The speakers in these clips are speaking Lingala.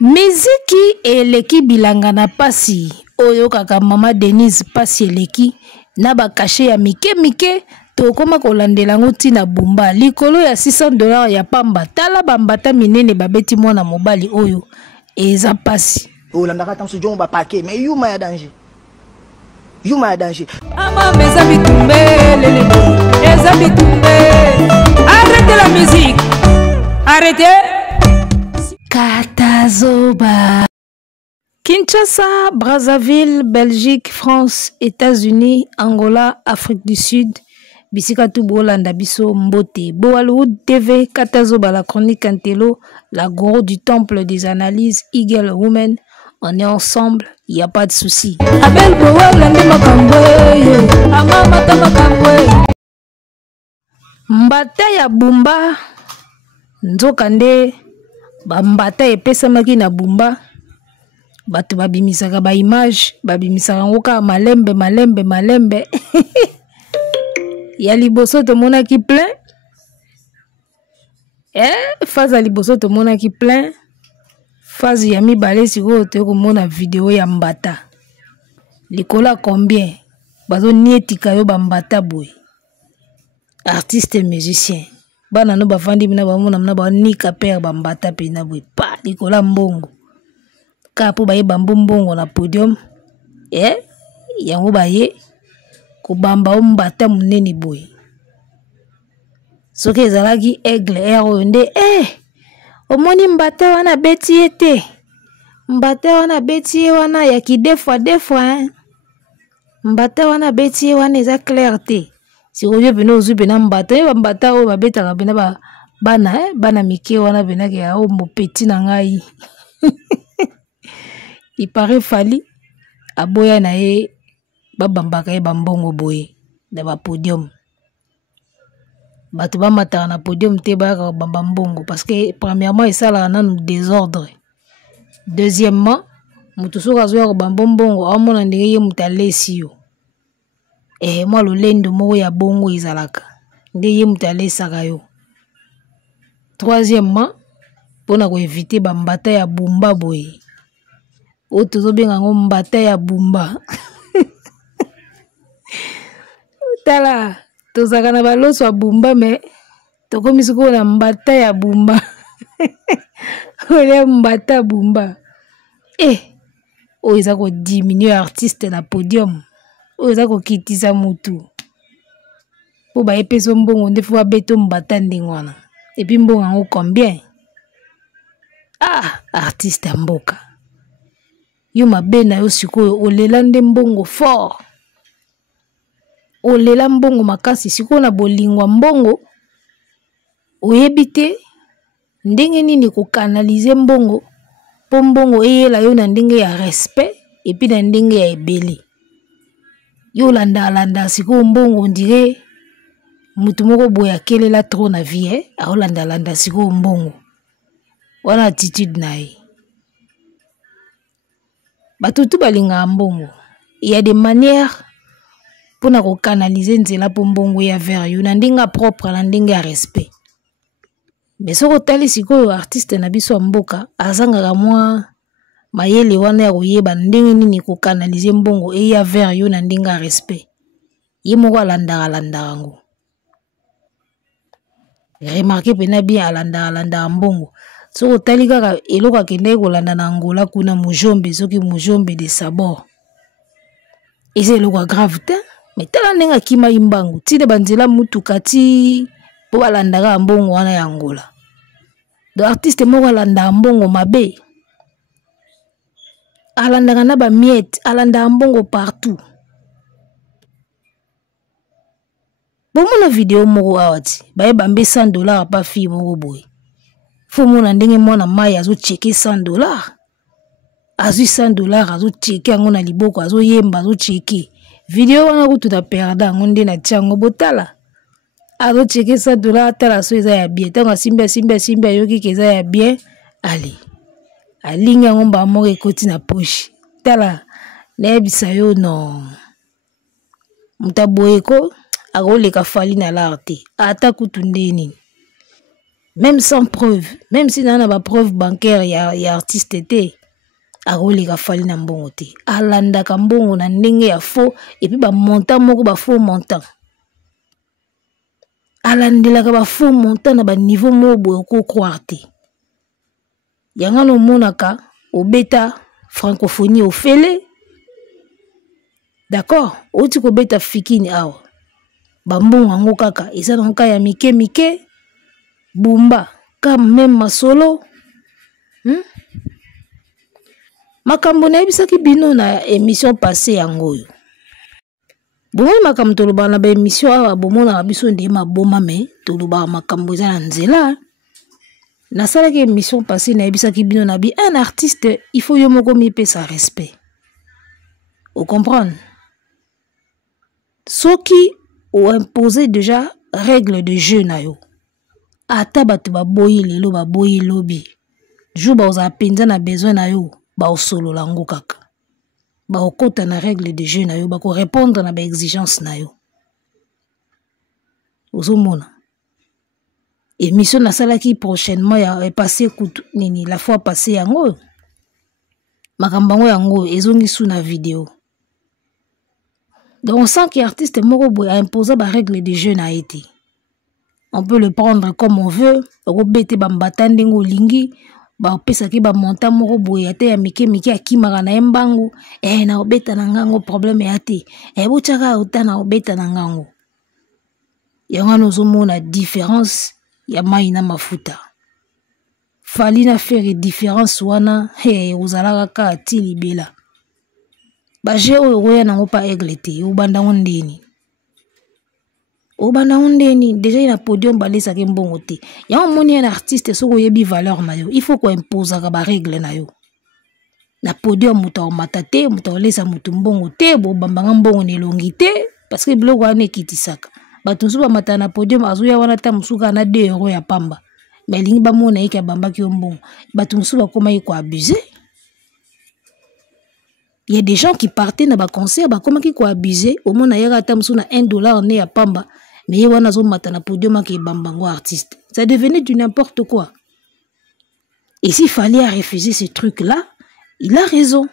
Miziki eleki bilanga na pasi oyo kaka mama Denise pasi eleki na bakashe ya mike tokoma kolandela ngo tina bumba likolo ya $600 ya pamba tala bambata minene babeti mwana mobali oyo eza pasi olandaka tanso jongo ba paquet mais yuma ya danger ama meza bitumbe lele eza bitumbe arrêtez la musique arrêtez Katazoba. Kinshasa, Brazzaville, Belgique, France, États-Unis, Angola, Afrique du Sud, Bisika Tubolanda Biso Mbote, Boalwood TV, Katazoba, la chronique Antelo, la gros du temple des analyses, Eagle Woman, on est ensemble, il n'y a pas de souci. Abel Boalanda Makambwe, Amamata Makambwe, Mbata ya Bumba, Nzokande, Bambata epesamaki na bumba batu babimisaka ba image babimisaka ngoka malembe ya liboso to monaki plein phase ya liboso to monaki plein phase ya mibale siko to komona video ya mbata likola combien bazo nietika yo bambata boy artiste musicien bana no bafandi mina bamona mna ba nika père bambata pena bwe pa likola mbongo kapo baye mbongo na podium yango baye ko bamba o mbata munene boy soki ezalaki aigle ero nde omoni mbata wana beti ete mbata wana beti wana ya ki deux fois mbata wana beti wana eza clair te si oyo bino ozu bena mbata o babetaka bena bana mike wana bena ke o mopeti na ngai il paraît fali aboya na ye babambaka ye bambongo boye na ba podium bato bamataka na podium te bayaka bamba mbongo parce que premièrement esalaka nanu désordre deuxièmement mutu soki azoya kobamba mbongo aomona ndenge ye mutu alesi yo moi lolendo moko ya bongo ezalaka nde ye mutu alesaka yo troisièmement pona ko éviter bambata ya bumba boye o tozobenga ngo mbata ya bumba tala tozaka na baloso ya bumba me tokomi sikoyo na mbata ya bumba olia mbata ya bumba oyo eza kodiminue artiste na podium oyo eza kokitisa mutu po bayepeso mbongo nde fo babeto mbata ndenge wana epi mbongo yango combien artiste ya mboka yo mabe na yo sikoyo olela nde mbongo fort olela mbongo makasi sikoyo na bolingwa mbongo oyebi te ndenge nini kokanalize mbongo po mbongo eyela yo na ndenge ya respect epi na ndenge ya ebele yo landa sikoyo mbongo ondire mutu moko boye akelela trop na vie aolanda sikoyo mbongo wana attitude na ye bato tu balingaka mbongo il y a des manières pona kokanalize nzela po mbongo ya vers yo na ndenge propre na ndenge ya respect mais soko tali sikoyo artiste na biso ya mboka azangaka mwa mayele wana ya koyeba ndenge nini kokanalize mbongo eya vers yo na ndenge ya respect ye moko alandaka ngo remarquez pena bien alandaka mbongo soko tali kaka eloko akende kolanda na Angola kuna mujombe soki mujombe de sabord eza eloko grave te mais tala ndenge akima imbangu tine banzela mutuka ti po balandaka mbongo wana ya Angola do artiste moko alandaka mbongo mabe alandaka na bamiete alandaka mbongo partout bomona video moko awa ti baye bambe $100 pa fille moko boye fo mona ndenge mwana mai azocheke $100 azwi $100 azocheke yango na liboko azoyemba azocheke video wana kutu na perda yango nde na tiango botala azocheke $100 atala so eza ya bien ntango asimbi ayoki ke eza ya bien ale alingi yango mba moko ekoti na poche tala nayebisa yo no mutu aboye ko akoleka fali na lar te ata kutu nde nini même sans preuve, même si nana ba preuve bancaire ya artiste était akoleka fali na mbongo te alandaka mbongo na ndenge ya faux et puis ba montant moko ba faux montant alandelaka ba faux montant na ba niveau moko ko croire te yanga no monaka obeta francophonie ofele d'accord oti ko beta fikini awa ba mbongo ngo kaka eza na nka ya mike mike bumba ka même masolo makambo na yebisaki bino na émission passée yango yo bomoi makambo tolobaka na ba émission awa bomona biso nde maboma me tolobaka makambo eza na nzela nasalaki émission passée na yebisaki bino na bi un artiste il faut yo moko mipesa respect vous comprendre soki ou imposer déjà règle de jeu na yo ata bato baboyi lelo baboyi lobi jour baoza penza na besoin na yo baosolola ngo kaka baokota na règle de jeu na yo bako répondre na ba exigence na yo ozomona émission nasalaki prochainement ya passé kutu nini la fois passée yango makambo yango ezongi sous na vidéo. Donc on sent que l'artiste moko a imposé ba règle de jeu na été. On peut le prendre comme on veut, robete ba mbatande ngolingi, ba pesa ki ba monta moko boye ate ya mike mike akimaka na embangu, na obeta na ngango problème ya te. Bochaka uta na obeta na ngango. Yanga nozomona différence ya mai na mafuta. Fali na faire différence wana, ozalaka ka ati libela. Baje oyo nango pa eglete obanda ondeni déjà na podium balesa ke mbongo te ya moni un artiste soko yebi valeur na yo il faut ko imposer ka ba règle na yo na podium muta matate muta lesa mutu mbongo te bo bambanga mbongo ne longi te parce que bloko ane kitisaka bato nsu ba mata na podium azuya wana ta musuka na 2 € ya pamba mais lingi ba mona yeke bamba ki mbongo bato nsu ba koma yiko abuser. Il y a des gens qui partaient dans les concerts, comment qui quoi abuser, au moins il y a $1 né à Pamba, mais il y a un matin na podium qui est bambango artiste. Ça devenait du n'importe quoi. Et s'il fallait refuser ce truc-là, il a raison.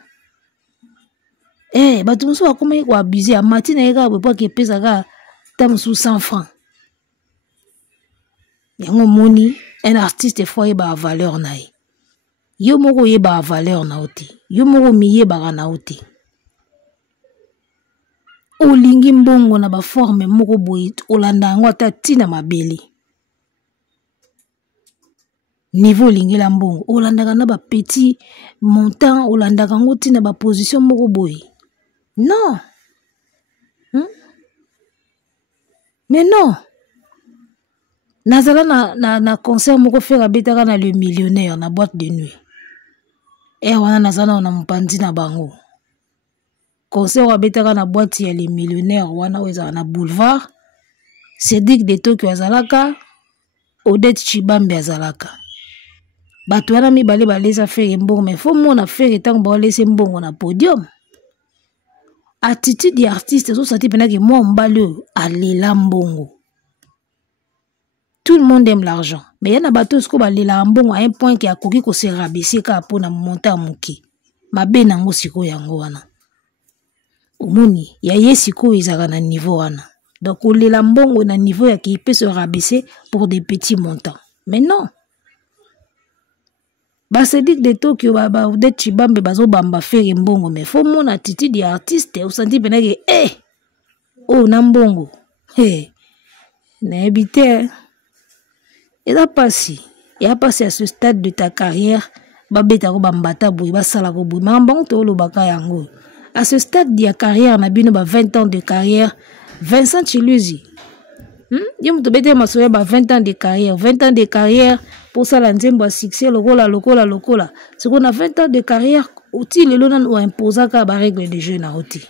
Batumso comment quoi abuser à matin il y a pas qui pèse à tam sous 100 francs. Il y a un money, un artiste fois il a valeur naï. Yo moko yeba valeur na oti yo moko miyeba na oti olingi mbongo na ba forme moko boyi olanda ngo ata tina mabeli niveau lingela mbongo olanda na ba petit montant olanda ngo tina ba position moko boyi non mais non nazala na concert moko faire betaka na le millionnaire na boîte de nuit. Wana nazana na mpanzi na bango. Concert wa betaka na boîte ya les millionnaires wana weza na boulevard. Cédric de Tokyo azalaka, Odette Chibambe azalaka. Bato wana mibale baleza faire mbongo mais faut mona faire tant ba laisser mbongo na podium. Attitude d'artiste so sati penaki moi mbale alela mbongo. Tout le monde aime l'argent. Mais il y a des bateaux qui sont à un point qui a couru qui se rabaisser pour monter à mouki. Ma ben nango siko yango wana. Omoni, ya yesiko izaka na niveau wana. Donc on les lambongo na niveau ya qui peut se rabaisser pour des petits montants. Mais non. Ba Cédric de Tokyo ba Odette Chibambe bazo bamba faire mbongo mais faut mon attitude d'artiste au senti penake oh nambongo. Na habité. Il a passé à ce stade de ta carrière, babeta ko bambata boy basala ko boy mambang to lo baka yango. À ce stade de ta carrière na bino ba 20 ans de carrière, Vincent Chiluzi. Yom to bete masoya ba 20 ans de carrière, 20 ans de carrière pour ça la nzembo succès lokola. Ce qu'on a 20 ans de carrière, outil le lona ou imposa ka ba règle de jeu na oti.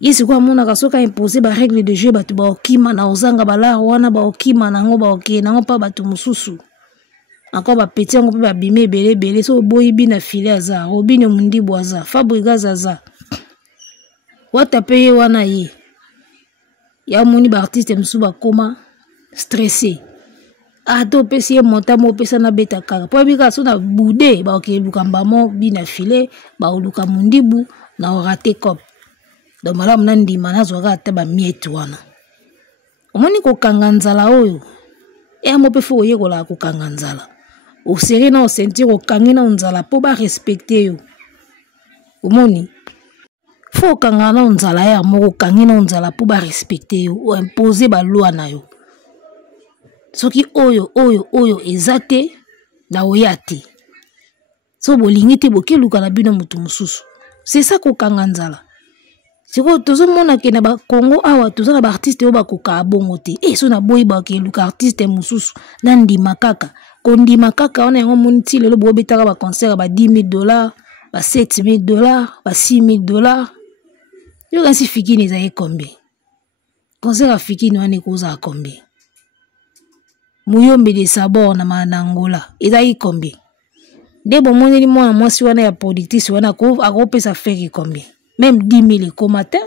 Yesi kwa mona kasoka imposer ba règle de jeu batu ba okima na ozanga bala wana ba okima na ngo ba okina na ngo pa batu mususu encore ba petit ngo pe ba bimé belé so boyi bina file aza robine mundi boaza fabriga zaza wata paye wana yi ya moni ba artiste musu ba koma stressé ato pesi ye montamo pesa na beta kaka po bika so na bude ba ke luka mbamo bina filé ba luka mundibu na orate cop do malamu na ndima na zwaka ata ba mietu wana omoni ko kanga nzala oyo e mo pe fo yekola ko kanga nzala o seri na o sentir o kangi na nzala po ba respecter yo omoni fo kanga na nzala ya mo ko kangi na nzala po ba respecter yo o imposer ba loi na yo soki oyo ezate na oyate so bolingi te bokeluka na bino mutu mususu c'est ça ko kanga nzala siko tozo mona ke na ba Congo awa tozo na ba artiste o ba koka bongo te so na boyi ba keluka artiste mususu na ndima kaka kondima kaka ona yango moniti lelo bo betaka ba concert ba $10,000 ba $7,000 ba $6,000 yo kasi fikini ezaye combien concert afikini wane koza combien Muyombe de sabor na manangola ezayi combien de bon moneli mwana mwasi wana ya politique wana akopesa feki combien même 10,000 ko matin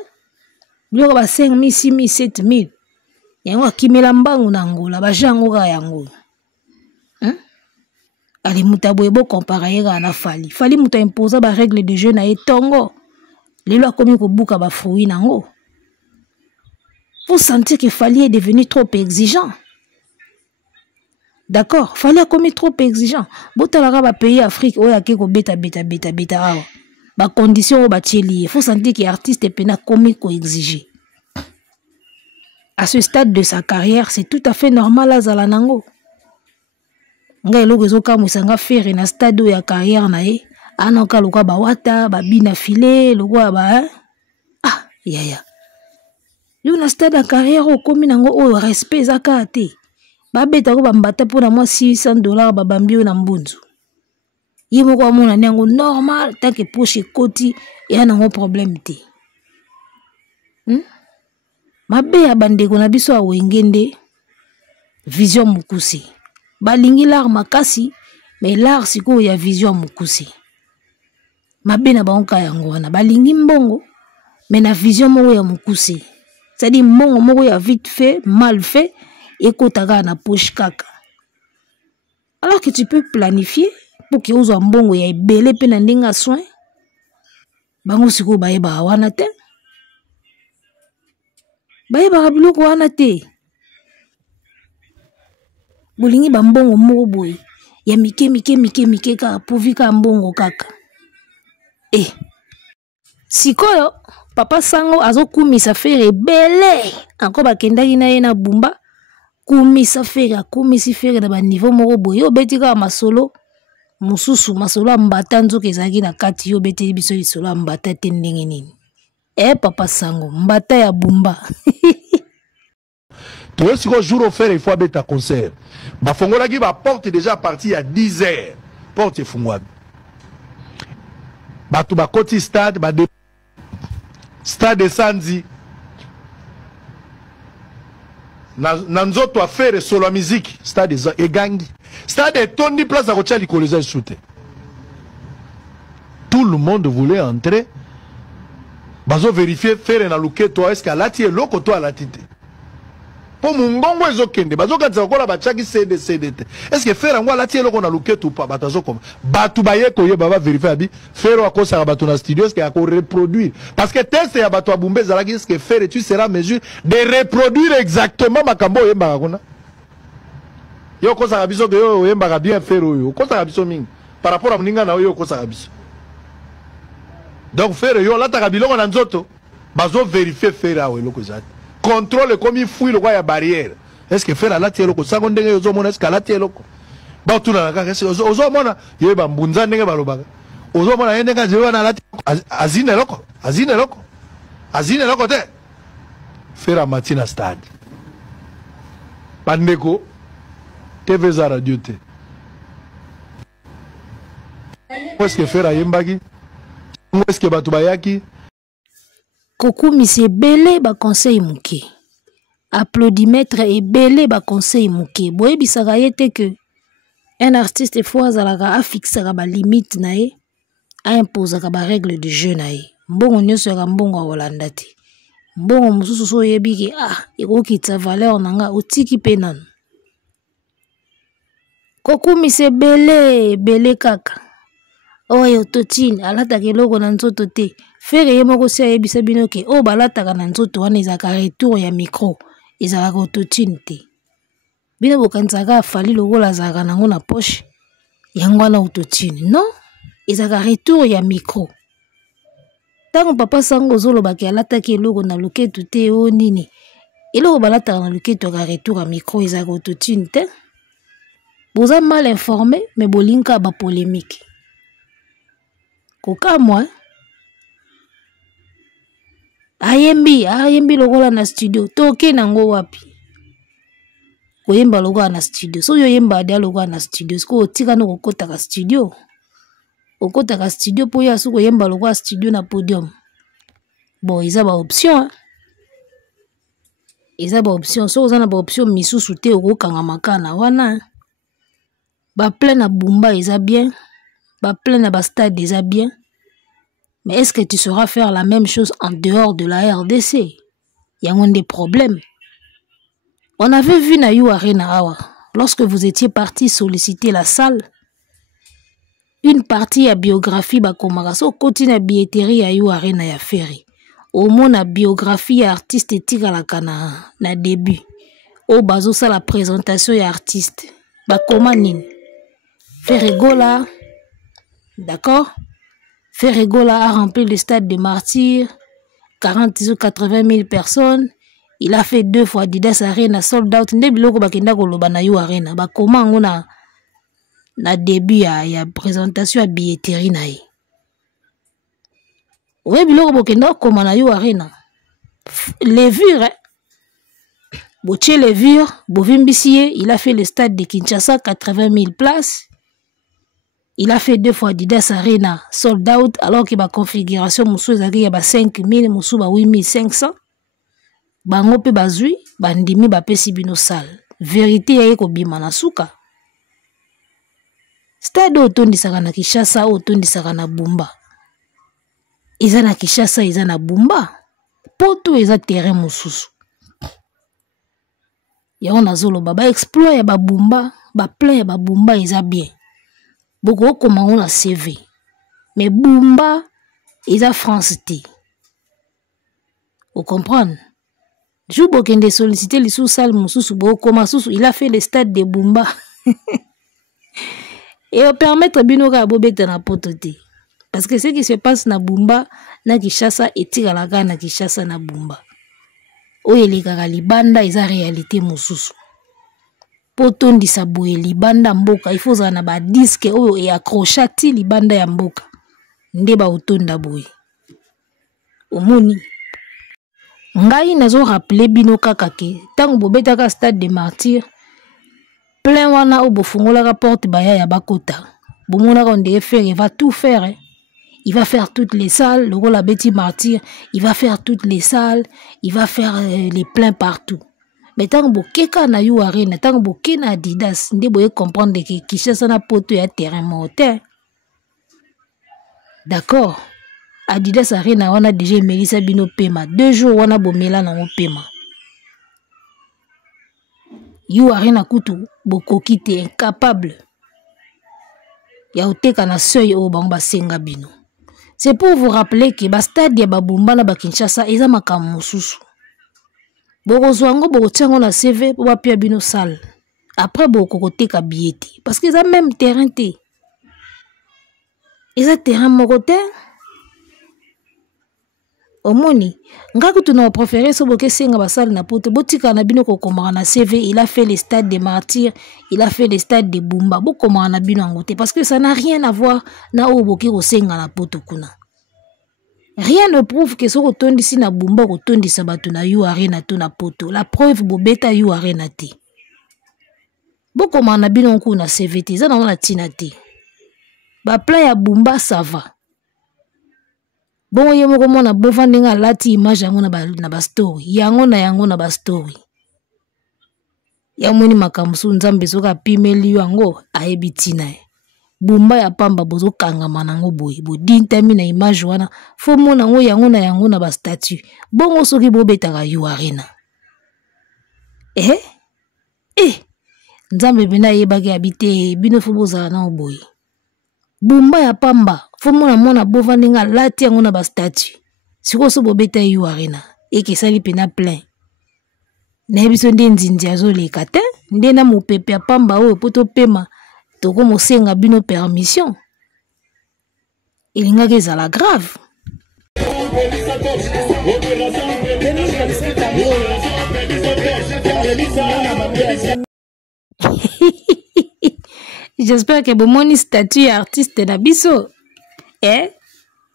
biloko ba 5,000 6,000 7,000 yango akimela mbangu na ngola ba jango ka yango ali mutabo ebo comparer ka na fali muta imposer ba règle de jeu na etongo lelo akomi ko buka ba fruits nango vous sentez que Fali est devenu trop exigeant. D'accord, Fali a commis trop exigeant. Botalara ba pays Afrique oya ke ko beta awa. Ba condition ba tieli. Faut sentir que artiste pena commis ko exiger. À ce stade de sa carrière, c'est tout à fait normal à Zalanango. Nga eloko ezoka musanga faire na stade ya carrière na ye. Anoka loka ba wata, ba bina filé, loka ba yaya. Yo na stade ya carrière okomi nango o respect zaka te. Ba beta ko ba mbata pona moi $600 ba bambio na mbunzu. Yimo ko mona nango normal tant que poche koti ya nango problème te. Mabe ya bandeko na biso a wengende vision mukusi. Balingi l'art makasi mais l'art siko ya vision mukusi. Mabe na banka yango wana balingi mbongo mais na vision moko ya mukusi. C'est-à-dire mbongo moko ya vite fait, mal fait et kotaka na poche kaka. Alors que tu peux planifier pour que ozo mbongo ya ebele pe na ndinga soin. Bango siko bayeba wana te. Bayeba biloko wana te. Bolingi ba mbongo moko boye ya mike ka povika mbongo kaka. Sikoyo papa sango azokumisa fere ebele anko bakendaki na ye na bumba kumisa fere akumisi fere na ba niveau moko boye obetika masolo mususu masolo mbata nzoka ezaki na kati yo beteli biso lisolo mbata te ndenge nini papa sango mbata ya bumba. Tu vois, si un jour on fait, il faut mettre un concert. Ma fongola qui va porter déjà parti à 10h. Porte fungwabi. Batu ba koti stade, ba de stade Sanzi. Nanzoto a faire solo musique. Stade Egangi. Stade Tony place à Rochali Koleza shooter. Tout le monde voulait entrer. Bazo vérifier faire na luketo est-ce qu'à la tie loko to à la tite. Pour mungongo ezokende bazokatisa kola bachaki CD. Est-ce que faire ngwa la tie loko na luketo pa batazo comme batu bayeko ye baba vérifier abi faire akosa batu na studio est-ce qu'il a ko reproduire parce que test ya batu abumbe zalaki est-ce que faire tu seras mesure de reproduire exactement makambo yemba kona yo kosa biso que yo yemba bien faire yo kosa biso mingi par rapport à mninga na yo kosa biso. Donc faire yo la takabiloko na nzoto bazo vérifier faire awe loko zati contrôle comme il fouille le roi à barrière. Est-ce que faire la tielo ko seconde ndenge yo mona est-ce que la tielo ko ba tuna na kaka ozo mona ye ba mbunza ndenge baloba ozo mona yende ka jewa na la azine loko te faire matina stade bandeko TV za radio te est-ce que faire ayembaki est-ce que batu bayaki kokumisi ebele ba conseil muke applaudimètre ebele ba conseil muke boyebisaka ye te que un artiste faut azalaka afixaka ba limite na ye imposaka ba règle de jeu na ye mbongo nyonso ya mbongo awolanda te mbongo mususu so yebi ke ekokitsa valeur nanga otiki pe nanu kokumisa ebele kaka oyo totine alataka eloko na nzoto te fere ye moko si ayebisa bino ke oyo balataka na nzoto wana ezalaka retour ya micro ezalaka ototine te bino bokanisaka afali lokola azalaka nango na poche yango wana ototine non ezalaka retour ya micro ntango papa sango ozolobaki alataki eloko na loketo te o nini eloko balataka na loketo aka retour ya micro ezalaka ototine te boza mal informé mais bolinga ba polémique kokamwa ayembi lokola na studio toke nango wapi koyemba lokola na studio so yo yemba dia lokola na studio siko otika no kokotaka studio okotaka studio po ya suko yemba lokola studio na podium bon eza ba option so oza na ba option misusu te okokanga makana wana ba plein na bumba eza bien ba plein na ba stade eza bien. Mais est-ce que tu sauras faire la même chose en dehors de la RDC? Il y a des problèmes. On avait vu na You Arena Awa, lorsque vous étiez parti solliciter la salle, une partie à biographie bakomaka so continue à billetterie à You Arena ya Ferry. Au moins na biographie ya artiste etikalaka na début. Au bazo ça la présentation ya artiste. Bakoma nini? Ferregola, d'accord? Ferregola a rempli le stade de Martyrs, 40 ou 80 000 personnes. Il a fait 2 fois Adidas Arena sold out. Nde biloko bakenda koloba na You Arena. Bakoma ngo na début ya présentation ya billetterie na ye. Ouais, biloko bakenda koma na You Arena. Levure, boche levure, bovimbisie, il a fait le stade de Kinshasa, 80 000 places. Il a fait 2 fois Adidas Arena sold out alors que la configuration musu ezaki ya ba 5 000 musu ba 8 500 bango pe bazui bandimi bapesi bino salle vérité ya ko bima na suka stade otondisaka na Kinshasa otondisaka na Bumba eza na Kinshasa eza na Bumba poto eza terrain mususu ya on azoloba ba exploit ya ba Bumba ba plein ya ba Bumba eza bien. Beaucoup comment on a CV. Mais Bumba, ils a France T. Vous comprenez? Je veux de solliciter les sous-salles, il a fait le stade de Bumba. Et on permettre Binoga à Bobeta na pototé. Parce que ce qui se passe na Bumba, na Kinshasa, et Tiralaga na Kinshasa na Bumba. Oye les gars, libanda, ils a réalité mususu. Potondisa boye libanda mboka il faut zana ba disque oyo e accrochati libanda ya mboka nde ba otonda boye omoni ngai nazo rappeler bino kaka ke tango bobetaka stade de Martyrs plein wana obo fungola ka porte baya ya bakota bomona ka ndé faire il va tout faire hein. Il va faire toutes les salles le rôle à Betty Martyrs il va faire toutes les salles il va faire les pleins partout. Mais tant que bokeka na You Arena, tant que bokena Adidas, nde boye comprendre que Kinshasa na poto ya terrain mortel. D'accord. Adidas Arena on a déjà Melissa Bino pema. 2 jours on a bomela na pema. You Arena kutu bokoki te incapable. Ya oteka na seuil o bango basenga bino. C'est pour vous rappeler que ba stade ya Babumba na ba Kinshasa eza makambo mususu. Bokozwango bokotiango na CV po bapia bino salle. Après bokokoteka billet parce que ça même terrain te. Eza terrain moko te. Omoni ngaku tuna préféré so boke senga ba salle na poto botika na bino kokomaka na CV il a fait le stade de Martyrs, il a fait le stade de Bumba bokomaka na bino ngote parce que ça n'a rien à voir na o boke ko senga na poto kuna. Rien ne prouve que ce rotondi si na Bumba rotondi sabatu na You Arena to na poto. La preuve bobeta You Arena te. Boko mana bino nku na CVT za na ona tina te. Ba plan ya Bumba ça va. Bon yemo ko mona bovandenga lati image yango na ba story. Yango na ba story. Ya moni makamsu nzambe soka pimeli yango ayebitina. Bumba ya pamba bozo kangama nango boye bo dintami na image wana fo mona ngo yango na ba statue bongo soki bobetaka You Arena nzambe pena yebaki habite bino fuboza na oboy bumba ya pamba fo mona bovandi nga lati yango na ba statue sikoso bobeta yu arena ekesali pena plein na biso nde nzinzi azoleka te nde na mopepe ya pamba oyo po topema toko mosenga bino permission ilingaki ezala grave. J'espère que bomoni statut ya artiste na biso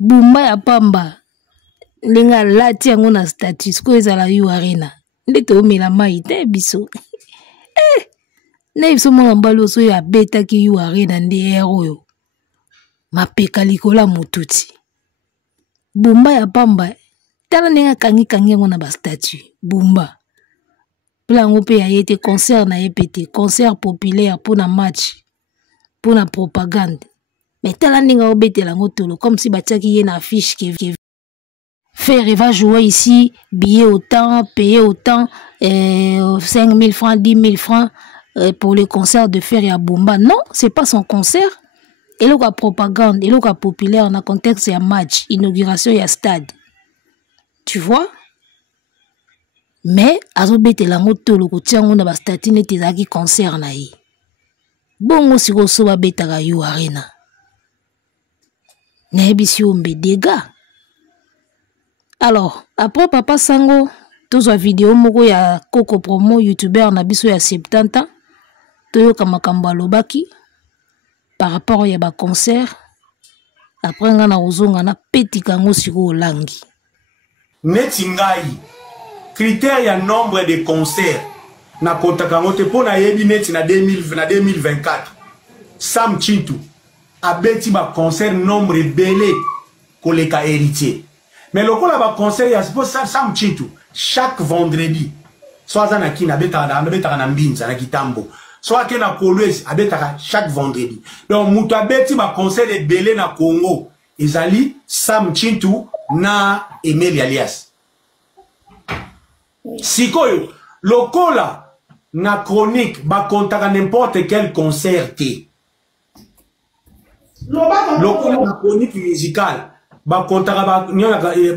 bumba ya pamba linga lati yango na statut siko ezala yu arena nde toomela mai te biso na biso mwana mbali oso oyo abetaki yu arena nde ere oyo mapeka likola motuti bumba ya pamba tala ndenge akangi yango na bastatut bumba mpona yango mpe ya ye te concert na ye mpe te concert populaire mpona match mpona propagande mais tala ndenge aobetela yango tolo comme si batiaki ye na affiche que Faire va jouer ici, billet autant, payer autant, 5 000 francs, 10 000 francs pour le concert de Fer et Abumba. Non, c'est pas son concert. Et le propagande, et le populaire dans le contexte de match, inauguration et stade. Tu vois? Mais, azobete la moto, le koutian, on a ba statine, tezaki concert na yi. Bongo si ko soba beta ga yu arena. Nebisi ombe dégâts. Alors, après Papa Sango, tous les vidéos moko ya Coco Promo, youtubeur na biso ya 70 ans, toyo kamakambo alobaki, par rapport à ba concert, après nga na ozonga na peti kango siko olangi. Neti ngai, critère ya nombre de concerts, na kontaka ngote po na yebi neti na 2024, Sam Chintu, abeti ba concert nombre belé, koleka héritier. Mais le coup là bas concert ya suppose Sam Chintu chaque vendredi soit za na kina abeta na mbinza na kitambo soit ke na Kolwezi abeta chaque vendredi. Donc mutu abeti ba concert de belé na Congo ezali Sam Chintu na Emeli Alias. Sikoyo lokola na chronique ba kontaka n'importe quel concert te. Lokola na chronique musicale ba kontaka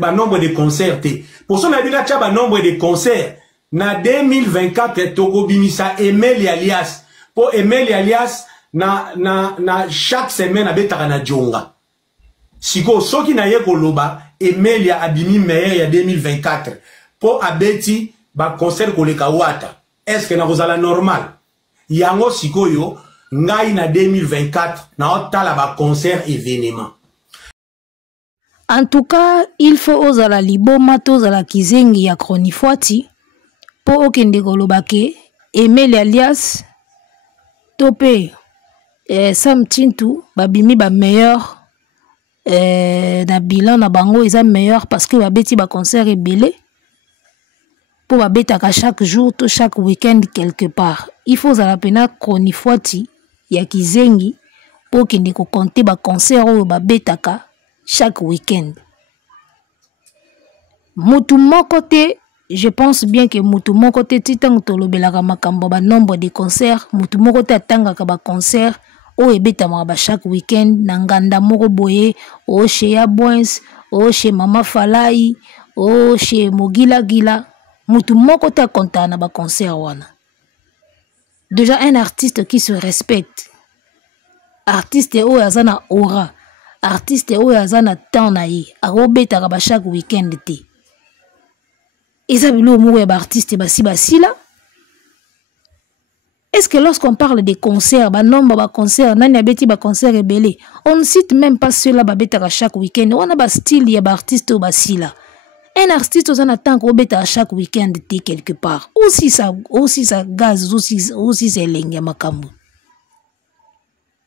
ba nombre de concerts te. Pour ça on a dit là ba nombre de concerts na 2024 toko bimisa Emeli Alias. Pour Emeli Alias na chaque semaine abetaka na jonga. Siko soki na ye koloba Emeli abimi meilleur ya 2024 pour abeti ba concert koleka wata. Est-ce que na kozala normal? Yango sikoyo ngai na 2024 na otala ba concert événement. En tout cas, il faut oser la liboma, oser la kizengi ya chronifuati pour okende kolobake Emeli Alias topé Sam Chintu babimi ba meilleur na bilan na bango eza meilleur parce que babeti ba concert ebele pour babetaka chaque jour to chaque week-end quelque part. Il faut oser la pena chronifuati ya kizengi pour okende ko compter ba concert oyo babetaka chaque week-end. Mutu mon côté, je pense bien que mutu mon côté titang tolobelaka makambo ba nombre de concerts, mutu mon côté atangaka ba concert o ebetama ba chaque week-end na nganda moko boye o chez Yabwens, o chez Mama Falai, o chez Mogila Gila, mutu mon côté konta na ba concert wana. Déjà un artiste qui se respecte. Artiste o yazana aura. Artiste oyo azana temps na ye akobetaka ba chaque week-end te. Eza bilo moko ya ba artiste basila. Est-ce que lorsqu'on parle des concerts, ba nombre ba concerts, nani abeti ba concert ebele, on ne cite même pas ceux-là ba betaka chaque week-end. On a ba style ya ba artiste basila. Un artiste ozana temps ko betaka chaque week-end te quelque part. Aussi ça gaz aussi c'est lenga makambo.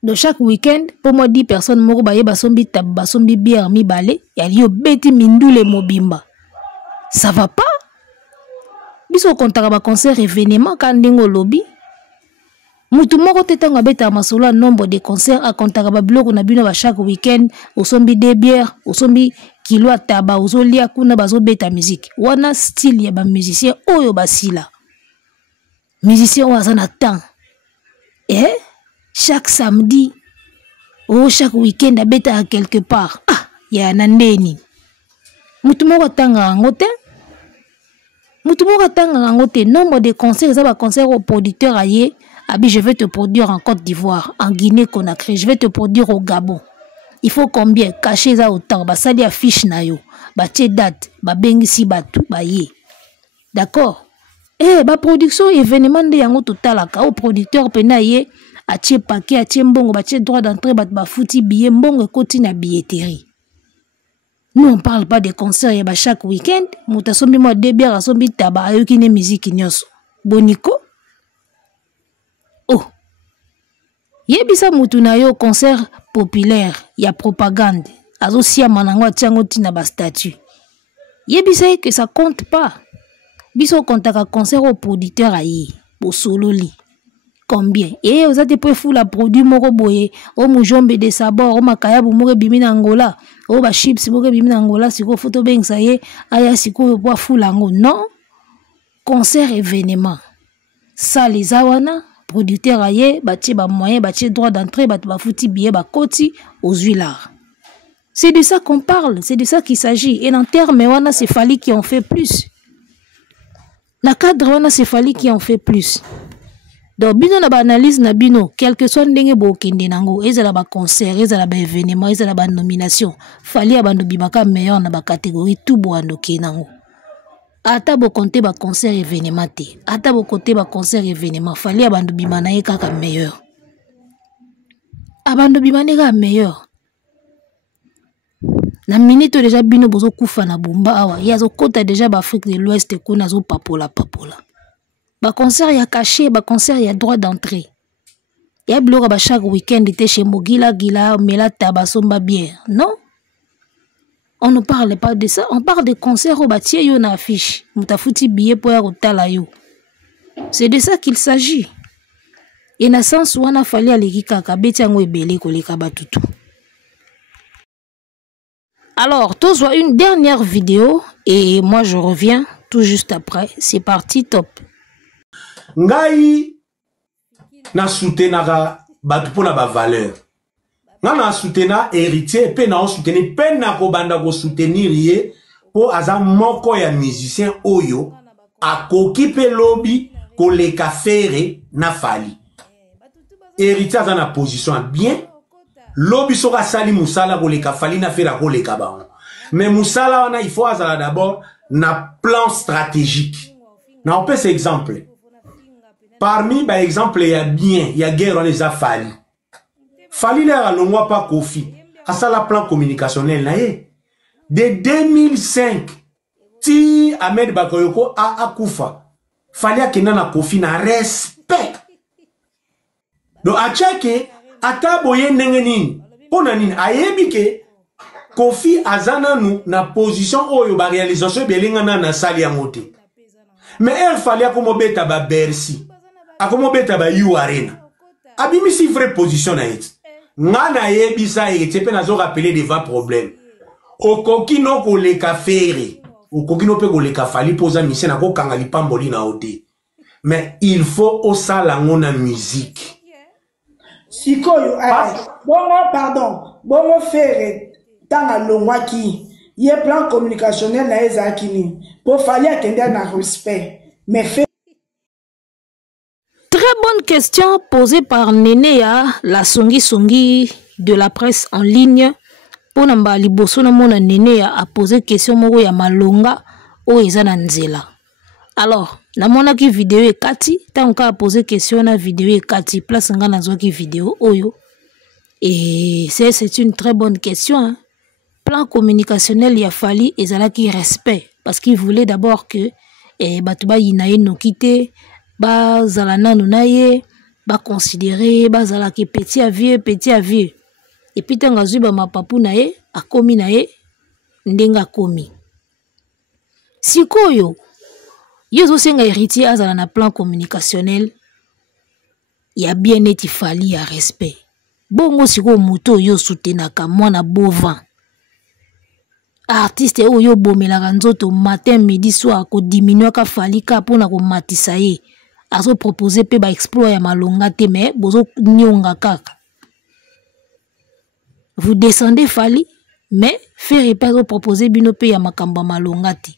De chaque week-end, pour moi 10 personnes moko baye basombi tab basombi bière mi balé, ya yo beti mindule mobimba. Ça va pas? Biso kontaka ba concert événement quand ndingo lobby. Mutu moko tetanga beta masolo nombre de concerts a kontaka ba bloko na bino ba chaque week-end, osombi des bières, osombi kilo ataba, ozolia kuna bazo beta musique. Wana style ya ba musicien oyo basila. Musicien o azana temps. Et chaque samedi, ou chaque week-end, abeta à quelque part. Ah, ya nandeni. Mutumoko tanga ngote. Mutumoko tanga ngote. Nombre de concerts, ça va concert au producteur aye. Abi, je vais te produire en Côte d'Ivoire, en Guinée-Conakry. Je vais te produire au Gabon. Il faut combien? Cacher ça autant. Ba sali affiche na yo. Ba tie date. Ba bengisi batu. Ba ye. D'accord? Eh, ba production événement de yango totalaka. Au producteur pena ye. A tie paquet, a tie mbongo. Ba tie droit d'entrée. Ba fouti billet. Mbongo koti na billetterie. Nous, on parle pas de concerts. Y'a chaque week-end. Mouta sombi moi de bière. Sombi taba. Ayo ki ne musique nyonso. Boniko. Oh. Yebisa mutu na yo concert populaire, ya propagande. Azo siya manango tiango tina ba statut. Yebisa que ça compte pas. Biso kontaka concert au producteur ayi, au solo li. Combien? Et vous avez peu fou la produit moko boye, o mujombe de sabor, o makaya bu moko bimi na Angola, o ba chips moko bimi na Angola, siko photo beng ça y aya siko po fou lango. Non. Concert événement. Ça les awana producteur aye, bâti ba moyen, bâti droit d'entrée, bâti ba fouti billet, ba koti aux huilards. C'est de ça qu'on parle, c'est de ça qu'il s'agit. Et en termes, wana c'est Fally qui en fait plus. La cadre wana c'est Fally qui en fait plus. Donc bino na ba analyse na bino, quel que soit ndenge bo kende nango, ezala ba concert, ezala ba événement, ezala ba nomination, Fally abando bimaka meilleur na ba catégorie tout bo ando kenango. Ata bo compter ba concert événement te. Ata bo compter ba concert événement. Fally abandu bimana ye kaka meilleur. Abandu bimane ka meilleur. Na minute déjà bino bozo kufa na bomba awa. Yazo kota déjà ba Afrique de l'Ouest kuna zo papola. Ba concert ya caché, ba concert ya droit d'entrée. Ya blora ba chaque week-end te chez Mogila Gila mela tabasomba bière. Non? On ne parle pas de ça. On parle de concerts au bâti yo na affiche. Moutafuti billet pour y'a yo. C'est de ça qu'il s'agit. Et na sens où on a fallu aller kaka beti ango ebele koleka batutu. Alors, tous voient une dernière vidéo et moi je reviens tout juste après. C'est parti, top. Ngai na soutenaka batu pona ba valeur. Nana soutena héritier pe na soutenir pe na ko banda ko soutenir ye po aza moko ya musicien oyo akoki pe lobby ko leka fere na Fally. Héritier aza na position bien lobby soka sali musala ko leka Fally na fere ko leka ba. Mais musala wana il faut azala d'abord na plan stratégique. Na on peut cet exemple. Parmi par exemple il y a bien, il y a guerre on les a Fally. Fally n'a pas pas Kofi. À ça la plan communicationnel là de 2005 ti Ahmed Bakayoko a Akufa. Fally a kena na Kofi na respect. Donc a checké ata boye ndenge nini. Pona nini ayebi ke Kofi azana nou na position oyo ba réalisation belinga na sali ya moté. Mais elle Fally akomo beta ba Bercy. Akomo beta ba U Arena. Abimi si vraie position na it. Ngana yebisa ete pe nazo rappeler des vrais problèmes. Okoki no ko leka fere. Okoki no pe ko leka Fally poza mission na ko kanga lipamboli na ote. Mais il faut osala ngona musique. Sikoyo, bongo pardon, bongo fere tanga longwaki. Yé plan communicationnel na ezakini. Pour Fally akende na respect. Mais fere. Très bonne question posée par Nénéa, la songi de la presse en ligne. Pour namba liboso na mona Nénéa a posé question moko ya malonga o ezana nzela. Alors, na mona ki vidéo e kati, tanka a posé question na vidéo e kati, place nga na zo ki vidéo oyo. Et c'est une très bonne question. Hein. Plan communicationnel ya Fally ezala ki respect parce qu'il voulait d'abord que batuba yinaye no kite ba zalana nunaye ba considérer ba zala ki petit à vieux et puis tanga zuba mapapu naye akomi naye ndenga komi sikoyo yozo senga héritier azala na plan communicationnel ya bien eti Fally ya respect bongo siko muto yo soutenaka mwana bovin artiste oyo bomelaka nzoto matin midi soir ko diminuer ka Fally ka pona ko matisa ye azo proposer pe ba exploit ya malonga te mais bozo nyonga kaka. Vous descendez Fally mais faire pas azo proposer bino pe ya makamba malonga te.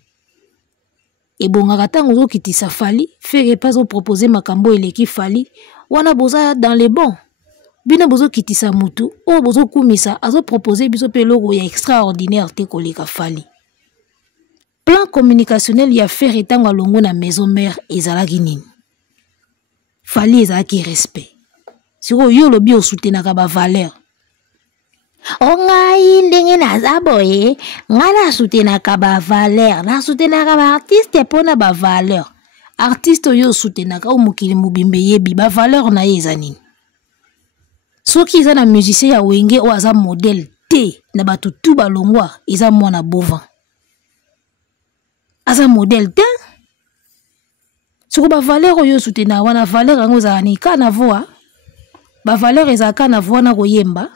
Et bon ngata ngozo kitisa Fally faire pas azo proposer makambo eleki Fally wana boza dans les bons. Bino bozo kitisa mutu o bozo kumisa azo proposer biso pe logo ya extraordinaire te koleka Fally. Plan communicationnel ya faire etango longo na maison mère ezalaki nini. Fally ezalaki respect. Siko yo lobi o soutenaka ba valeur. O ngai ndenge naza boye, ngana soutenaka ba valeur, na soutenaka ba artiste pona ba valeur. Artiste yo soutenaka o mokili mobimbe yebi ba valeur na ye eza nini. Soki eza na musicien ya wenge o aza modèle te na batu tu balongwa eza mwana bovan. Aza modèle te. Soko ba valeur oyo soutenaka wana valeur yango ezala ni kana voix. Ba valeur ezala kana voix na koyemba.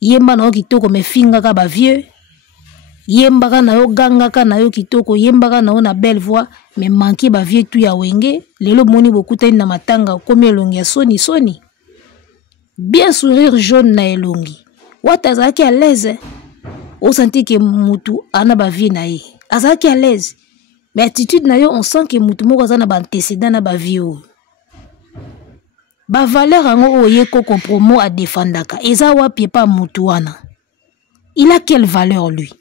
Yemba na yo kitoko me fingaka ba vieux. Yemba ka na yo gangaka na yo kitoko, yemba ka na yo na belle voix me manki ba vieux tu ya wenge. Lelo moni bokutani na matanga komi elongi ya soni soni. Bien sourire jaune na elongi. Wata azaki à l'aise. On sentit que mutu ana ba vie na ye. Azaki à l'aise. Mais attitude na yo on sent que mutu moko azana ba antécédent na ba vie o. Ba valeur ango oye koko promo a défendaka. Eza wapi pa mutu wana. Il a quelle valeur lui?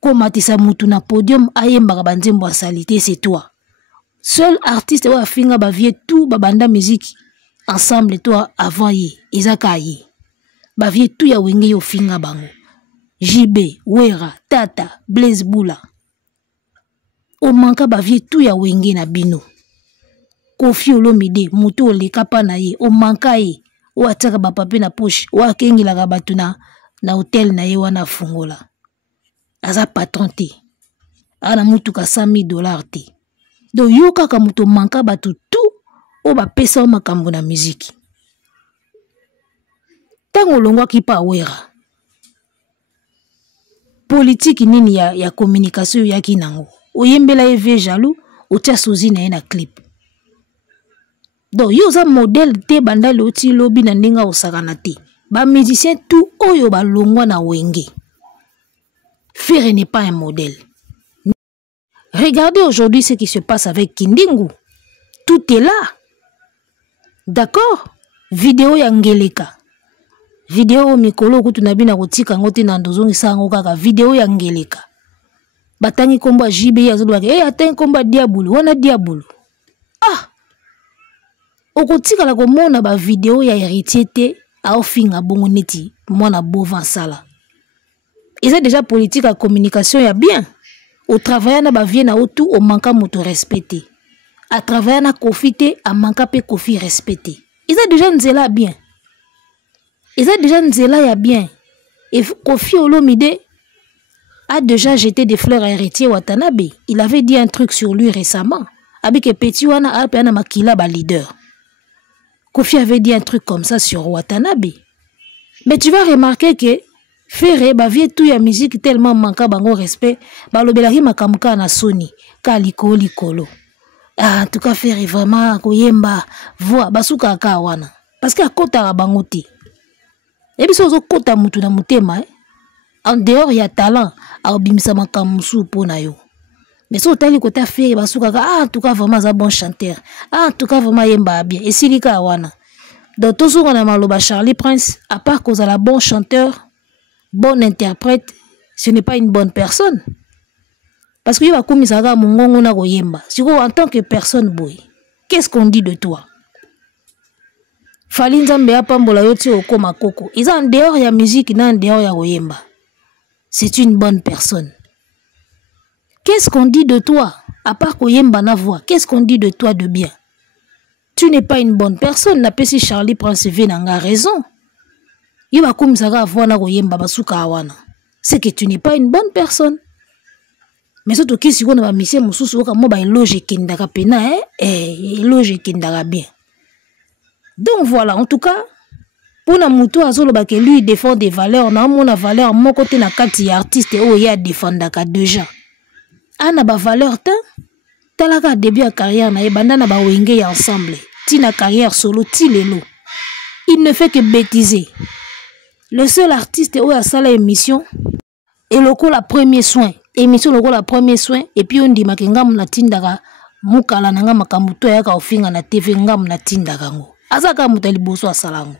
Comme atisa mutu na podium ayemba ba nzembo a salité c'est toi. Seul artiste wa finga ba vie tout ba banda musique. Ensemble toi avant ye ezaka ye ba vie tout ya wenge yo finga bango JB Wera Tata Blaise Bula o manka ba vie tout ya wenge na bino Koffi Olomide mutu oleka pa na ye o manka ye o ataka ba papier na poche o akengila ka batu na hotel na ye wana fungola aza patron te ana mutu ka $100,000 te do yo kaka mutu manka batu tout o ba pesa o makambo na musique. Tango longwa ki pa Wera. Politique nini ya communication ya kinango. Oyembela eve jaloux, o tia sozi na ye na clip. Donc yo za modèle te banda le oti lobi na ndinga osakana te. Ba musicien tout oyo ba longwa na wenge. Faire n'est pas un modèle. Regardez aujourd'hui ce qui se passe avec Kindingu. Tout est là. D'accord? Vidéo ya Ngeleka. Vidéo mikolo kutu nabina kotika ngote na ndozongi sango kaka vidéo ya Ngeleka. Batangi komba JB azolo ke atangi komba Diabulu, wana Diabulu. Ah. Okotika la komona ba vidéo ya héritier te aofinga bongo neti mwana bovan sala. Eza déjà politique à communication ya bien. Au travail na ba vie na otu o manka moto respecté. À travers na Koffi te a manka pe Koffi respecté. Ils ont déjà nzela bien. Ils ont déjà nzela ya bien. Et Koffi Olomide a déjà jeté des fleurs à Héritier Watanabe. Il avait dit un truc sur lui récemment. Avec petit wana alpena makila ba leader. Koffi avait dit un truc comme ça sur Watanabe. Mais tu vas remarquer que Ferre ba vie tout ya musique tellement manka bango respect ba lobelaki makamka na Sony ka likolo. Ah, en tout cas, faire vraiment koyemba voix basuka ka wana parce que akota bangote et biso zo kota mutu na mutema en dehors ya talent a obimisa makamusu pona yo mais so tali kota faire basuka ka ah en tout cas vraiment un bon chanteur ah en tout cas vraiment yemba bien et silika wana donc tout ce qu'on a maloba Charlie Prince à part cause la bon chanteur bon interprète ce n'est pas une bonne personne. Parce que va comme ça mongongo na koyemba. Si en tant que personne boy, qu'est-ce qu'on dit de toi? Fally Nzambe apambola yoti okoma koko. Ils en dehors ya musique na en dehors ya koyemba. C'est une bonne personne. Qu'est-ce qu'on dit de toi? À part koyemba na voix, qu'est-ce qu'on dit de toi de bien? Tu n'es pas une bonne personne. N'a pas si Charlie Prince Venanga raison. Il va comme ça voix na koyemba basuka awana. C'est que tu n'es pas une bonne personne. Mais surtout que si on a mis mususu oka mo ba logique kindaka pena logique kindaka bien. Donc voilà, en tout cas pour na mutu azolo ba que lui défend des valeurs na mona valeur mon côté na kati artiste o ya défendaka déjà. Ana ba valeur ta talaka début à carrière na banda na ba wenge ya ensemble tina carrière solo ti lelo il ne fait que bêtiser. Le seul artiste où a sala émission et lokola premier soin émission lokola premier soin et puis on dit makengam na tindaka mukala nanga makambo to yaka ofinga na TV ngam na tindaka ngo azaka mutali boso asalango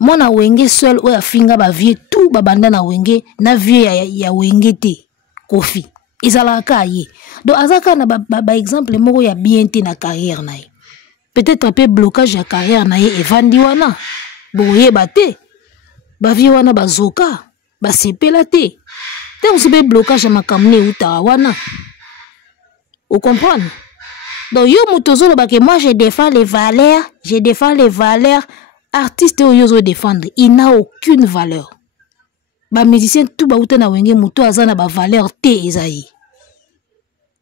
mona wenge seul où a finga ba vie tout ba banda na wenge na vie ya wenge te kofi ezalaka ye donc azaka na ba exemple moko ya bien te na carrière na ye peut-être un peu blocage ya carrière na ye evandi wana boye bate ba vie wana bazoka ba sepela te te on blocage ya makamne uta wana. Vous comprenez? Donc yo mutozolo ba que moi je défends les valeurs artiste ou yo défendre il n'a aucune valeur. Ba musicien tout ba uta na wenge muto azana ba valeur te ezayi.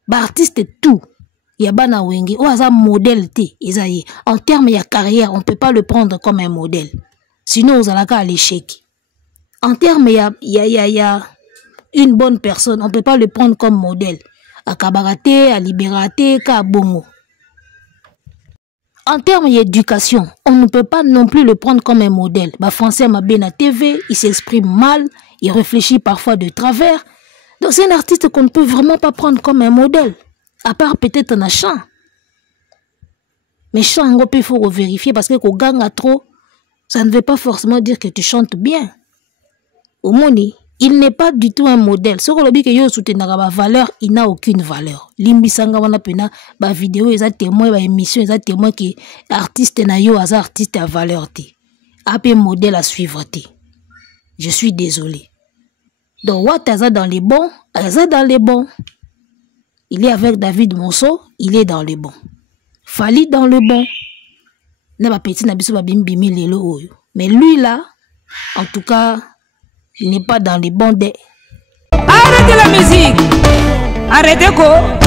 Ba artiste tout ya bana wenge ou aza modèle te ezayi. En termes de carrière, on peut pas le prendre comme un modèle. Sinon vous allez à l'échec. En termes ya une bonne personne, on peut pas le prendre comme modèle. À Kabarate, à Libérate, à Bongo. En termes d'éducation, on ne peut pas non plus le prendre comme un modèle. Bah, français m'a bien à TV, il s'exprime mal, il réfléchit parfois de travers. Donc c'est un artiste qu'on ne peut vraiment pas prendre comme un modèle. À part peut-être un chant. Mais chant, il faut vérifier parce que quand on gagne trop, ça ne veut pas forcément dire que tu chantes bien. Au moni, il n'est pas du tout un modèle. Ce que que yo soutenir ba valeur, il n'a aucune valeur. Limbisanga wana pena ba vidéo eza témoin ba émission eza témoin que artiste na yo as artiste à valeur té. Apé modèle à suivre té. Je suis désolé. Donc what aza dans les bons, aza dans les bons. Il est avec David Monceau, il est dans les bons. Fali dans le bon. Na ba petit na biso ba bimbimi lelo oyo. Mais lui là, en tout cas, il n'est pas dans les bons dés. Arrêtez la musique. Arrêtez quoi?